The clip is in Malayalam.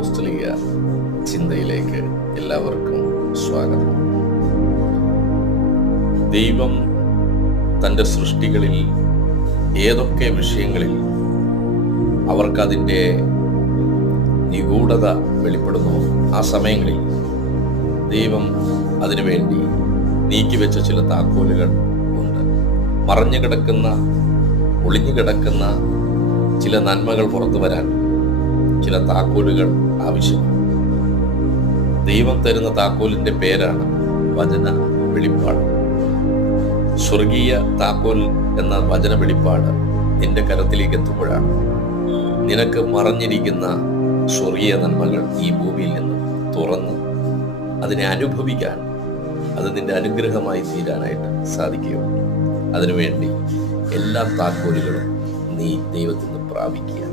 അപ്പോസ്തലിക ചിന്തയിലേക്ക് എല്ലാവർക്കും സ്വാഗതം. ദൈവം തൻ്റെ സൃഷ്ടികളിൽ ഏതൊക്കെ വിഷയങ്ങളിൽ അവർക്കതിൻ്റെ നിഗൂഢത വെളിപ്പെടുന്നു, ആ സമയങ്ങളിൽ ദൈവം അതിനുവേണ്ടി നീക്കിവെച്ച ചില താക്കോലുകൾ ഉണ്ട്. മറഞ്ഞു കിടക്കുന്ന, ഒളിഞ്ഞു കിടക്കുന്ന ചില നന്മകൾ പുറത്തു വരാൻ ചില താക്കോലുകൾ ആവശ്യമാണ്. ദൈവം തരുന്ന താക്കോലിൻ്റെ പേരാണ് വചന വെളിപ്പാട്. സ്വർഗീയ താക്കോൽ എന്ന വചന വെളിപ്പാട് നിന്റെ കരത്തിലേക്ക് എത്തുമ്പോഴാണ് നിനക്ക് മറഞ്ഞിരിക്കുന്ന സ്വർഗീയ നന്മകൾ ഈ ഭൂമിയിൽ നിന്ന് തുറന്ന് അതിനെ അനുഭവിക്കാൻ, അത് നിന്റെ അനുഗ്രഹമായി തീരാനായിട്ട് സാധിക്കുകയുള്ളൂ. അതിനുവേണ്ടി എല്ലാ താക്കോലുകളും നീ ദൈവത്തിൽ നിന്ന് പ്രാപിക്കുക.